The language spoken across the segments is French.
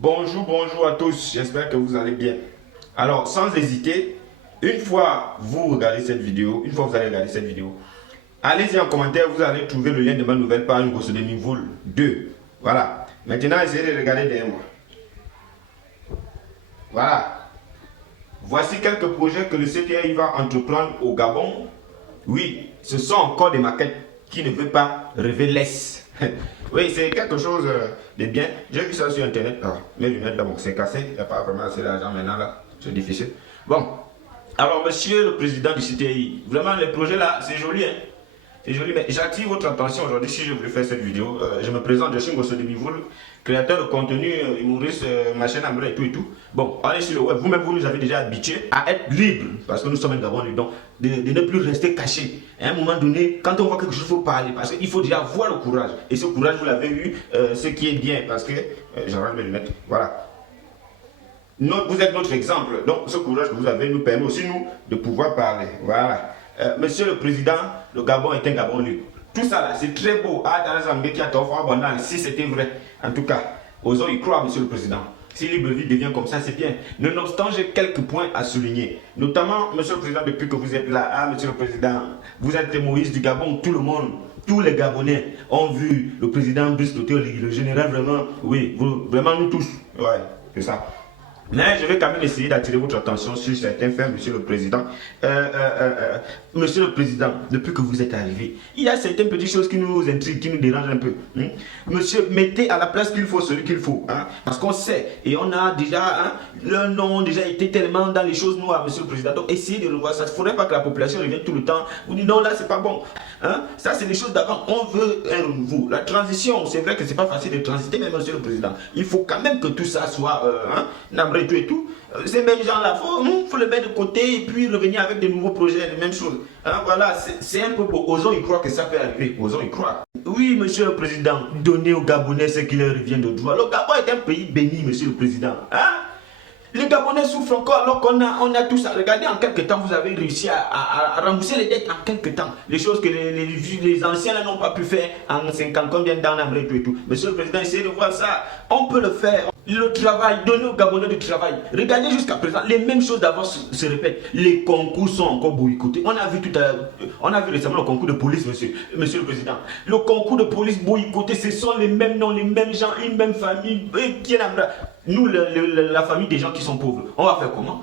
Bonjour à tous, j'espère que vous allez bien. Alors, sans hésiter, une fois vous regardez cette vidéo, allez-y en commentaire, vous allez trouver le lien de ma nouvelle page Gosso de niveau 2. Voilà. Maintenant, essayez de regarder derrière moi. Voilà. Voici quelques projets que le CTI va entreprendre au Gabon. Oui, ce sont encore des maquettes qui ne veulent pas rêver laisse. Oui, c'est quelque chose de bien. J'ai vu ça sur internet. Ah, mes lunettes là, bon, c'est cassé. Il n'y a pas vraiment assez d'argent maintenant là. C'est difficile. Bon. Alors, monsieur le président du CTI, vraiment les projets là, c'est joli, hein. C'est joli, mais j'attire votre attention aujourd'hui si je voulais faire cette vidéo. Je me présente, je suis Gosso de Mivoul, créateur de contenu, humoriste, ma chaîne Ambré et tout et tout. Bon, allez sur le web, vous-même vous nous avez déjà habitués à être libre, parce que nous sommes un Gabon donc de ne plus rester caché. À un moment donné, quand on voit quelque chose, il faut parler, parce qu'il faut déjà avoir le courage. Et ce courage, vous l'avez eu, ce qui est bien, parce que, j'arrête mes lunettes, voilà. Vous êtes notre exemple, donc ce courage que vous avez nous permet aussi nous de pouvoir parler, voilà. Monsieur le Président, le Gabon est un Gabon libre. Tout ça là, c'est très beau. Si c'était vrai. En tout cas, osons y croire, Monsieur le Président. Si Libreville devient comme ça, c'est bien. Nonobstant, j'ai quelques points à souligner. Notamment, Monsieur le Président, depuis que vous êtes là, Monsieur le Président, vous êtes Moïse du Gabon, tout le monde, tous les Gabonais ont vu le Président Brice Clotaire, le général, vraiment, oui, vraiment nous tous. Ouais, c'est ça. Mais je vais quand même essayer d'attirer votre attention sur certains faits, Monsieur le Président. Monsieur le Président, depuis que vous êtes arrivé, il y a certaines petites choses qui nous intriguent, qui nous dérangent un peu. Monsieur, mettez à la place qu'il faut celui qu'il faut. Parce qu'on sait, et on a déjà, leur nom déjà été tellement dans les choses noires, Monsieur le Président. Donc essayez de revoir ça. Il ne faudrait pas que la population revienne tout le temps. Vous dites non, là, c'est pas bon. Ça, c'est les choses d'avant. On veut un renouveau. La transition, c'est vrai que c'est pas facile de transiter, mais Monsieur le Président, il faut quand même que tout ça soit tout et tout. Ces mêmes gens-là, faut le mettre de côté et puis revenir avec de nouveaux projets, les mêmes choses. Voilà, c'est un peu beau. Osons y croire que ça peut arriver. Osons y croire. Oui, Monsieur le Président, donnez aux Gabonais ce qui leur revient de droit. Le Gabon est un pays béni, Monsieur le Président. Les Gabonais souffrent encore alors qu'on a tout ça. Regardez, en quelques temps, vous avez réussi à rembourser les dettes en quelques temps. Les choses que les anciens n'ont pas pu faire en 50 combien d'années et tout. Monsieur le Président, essayez de voir ça. On peut le faire. Le travail, donner aux Gabonais du travail. Regardez jusqu'à présent, les mêmes choses d'avant se répètent. Les concours sont encore boycottés. On a vu récemment le concours de police, monsieur le Président. Le concours de police boycotté, ce sont les mêmes noms, les mêmes gens, une même famille. Nous, la famille des gens qui sont pauvres, on va faire comment?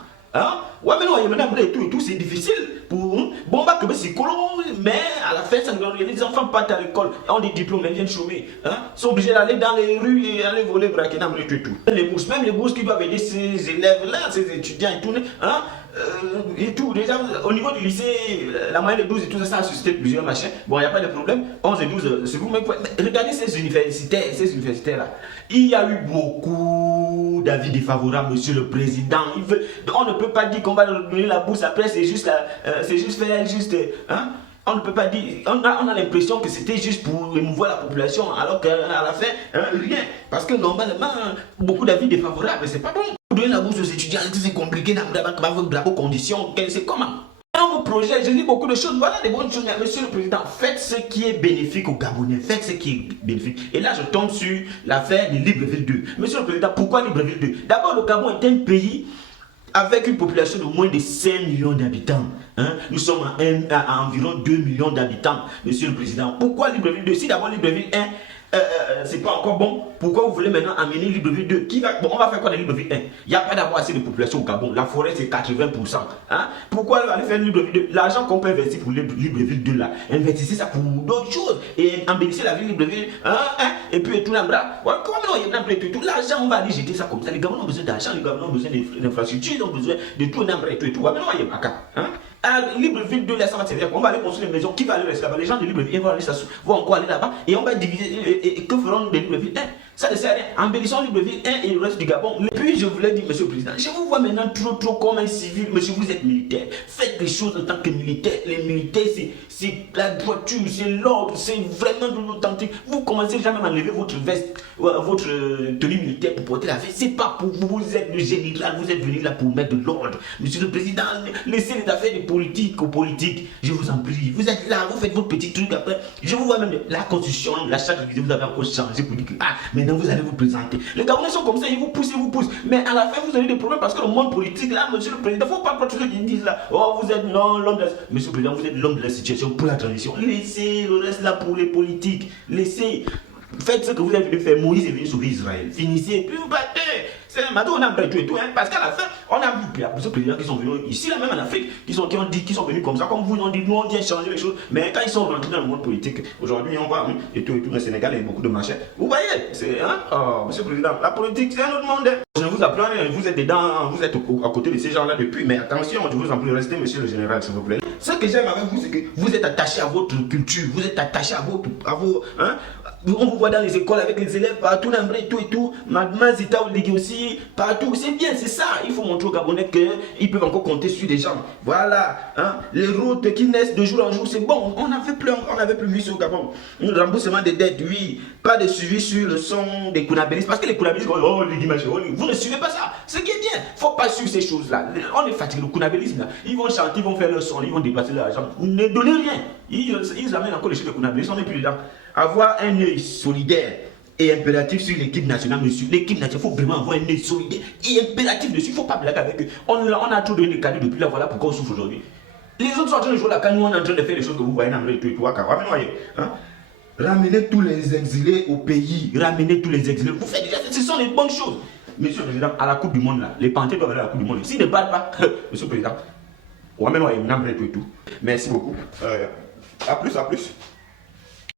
Ouais, mais non, il y a et tout, c'est difficile pour bon, bah, que c'est colon, mais à la fin, ça nous donne les enfants partent à l'école, ont des diplômes, ils viennent chômer, sont obligés d'aller dans les rues et aller voler, braquer, et tout. Les bourses, même les bourses qui doivent aider ces élèves-là, ces étudiants et tout, et tout. Déjà, au niveau du lycée, la moyenne de 12 et tout ça, ça a suscité plusieurs machins. Bon, il n'y a pas de problème. 11 et 12, c'est vous-même. Regardez ces universitaires-là. Il y a eu beaucoup d'avis défavorables, Monsieur le Président. On ne peut pas dire qu'on va leur donner la bourse après, c'est juste faire, on ne peut pas dire, on a l'impression que c'était juste pour émouvoir la population, alors qu'à la fin, rien. Parce que normalement, beaucoup d'avis défavorables, c'est pas bon. Donner la bourse aux étudiants, c'est compliqué, avec vos conditions, c'est comment? Dans vos projets, je lis beaucoup de choses, voilà des bonnes choses, mais Monsieur le Président, faites ce qui est bénéfique aux Gabonais, faites ce qui est bénéfique. Et là, je tombe sur l'affaire de Libreville 2. Monsieur le Président, pourquoi Libreville 2? D'abord, le Gabon est un pays avec une population de moins de 5 millions d'habitants. Nous sommes à environ 2 millions d'habitants, Monsieur le Président. Pourquoi Libreville 2? Si d'abord Libreville 1, c'est pas encore bon, pourquoi vous voulez maintenant amener Libreville 2? On va faire quoi dans Libreville 1? Il n'y a pas d'abord assez de population au Gabon. La forêt, c'est 80%. Pourquoi aller faire Libreville 2? L'argent qu'on peut investir pour Libreville 2 là, investissez ça pour d'autres choses. Et embellissez la ville Libreville, et puis tout l'embras. L'argent, on va aller jeter ça comme ça. Les Gabonais ont besoin d'argent, les Gabonais ont besoin d'infrastructures, ils ont besoin de tout l'embras et tout. Libreville 2, là, ça va servir. On va aller construire une maison. Qui va aller rester là-bas? Les gens de Libreville vont encore aller là-bas et on va diviser. Et que feront de Libreville 1? Ça ne sert à rien. Embellissons Libreville 1 et le reste du Gabon. Et puis, je voulais dire, Monsieur le Président, je vous vois maintenant trop comme un civil. Monsieur, vous êtes militaire. Faites les choses en tant que militaire. Les militaires, c'est la droiture, c'est l'ordre, c'est vraiment de l'authentique. Vous commencez jamais à enlever votre veste, votre tenue militaire pour porter la veste. C'est pas pour vous. Vous êtes le général. Vous êtes venu là pour mettre de l'ordre. Monsieur le Président, laissez les affaires de politique aux politiques. Je vous en prie. Vous êtes là, vous faites votre petit truc après. Je vous vois même la constitution, la charte de vous avez encore changé pour dire que, mais maintenant vous allez vous présenter. Les Gabonais sont comme ça, ils vous poussent. Mais à la fin, vous avez des problèmes parce que le monde politique, là, monsieur le président, il ne faut pas croire tout ce qu'ils disent là. Oh, vous êtes non, l'homme de la... Monsieur le président, vous êtes l'homme de la situation pour la transition. Laissez le reste là pour les politiques. Laissez. Faites ce que vous avez venu faire. Moïse est venu sauver Israël. Finissez, puis vous battez. C'est maintenant on a pris tout et tout. Hein, parce qu'à la fin, on a vu plusieurs présidents qui sont venus ici, là même en Afrique, qui sont venus comme ça, comme vous, ils ont dit, nous on vient changer les choses. Mais quand ils sont rentrés dans le monde politique, aujourd'hui on voit, et tout, le Sénégal, il y a beaucoup de marchés. Vous voyez, c'est, hein, oh, monsieur le président, la politique, c'est un autre monde. Hein. Je vous apprends, vous êtes dedans, vous êtes à côté de ces gens-là depuis, mais attention, je vous en prie, restez, monsieur le général, s'il vous plaît. Ce que j'aime avec vous, c'est que vous êtes attaché à votre culture, vous êtes attaché à vos, hein. On vous voit dans les écoles avec les élèves partout, tout et tout. Mademoiselle Zita Oligui aussi, partout. C'est bien, c'est ça. Il faut montrer aux Gabonais qu'ils peuvent encore compter sur des gens. Voilà. Hein? Les routes qui naissent de jour en jour, c'est bon. On n'avait plus vu ça au Gabon. Un remboursement des dettes, oui. Pas de suivi sur le son des Kounabélis. Parce que les Kounabélis, oh, vous ne suivez pas ça. Ce qui est bien. Il ne faut pas suivre ces choses-là. On est fatigué. Le Kounabélisme, là. Ils vont chanter, ils vont faire leur son, ils vont déplacer l'argent. Ne donnez rien. Ils amènent encore les choses de Kounabélis. On n'est plus dedans. Avoir un œil solidaire et impératif sur l'équipe nationale, monsieur. L'équipe nationale, il faut vraiment avoir un œil solidaire et impératif dessus. Il ne faut pas blaguer avec eux. On a trop donné des cadeaux depuis là, voilà pourquoi on souffre aujourd'hui. Les autres sont en train de jouer là, quand nous on est en train de faire les choses que vous voyez dans le tout et tout. Hein? Ramenez tous les exilés au pays. Ramenez tous les exilés. Vous faites déjà, ce sont les bonnes choses. Monsieur le Président, à la Coupe du Monde là, les Panthères doivent aller à la Coupe du Monde. S'ils ne parlent pas, monsieur le Président, merci beaucoup. À plus.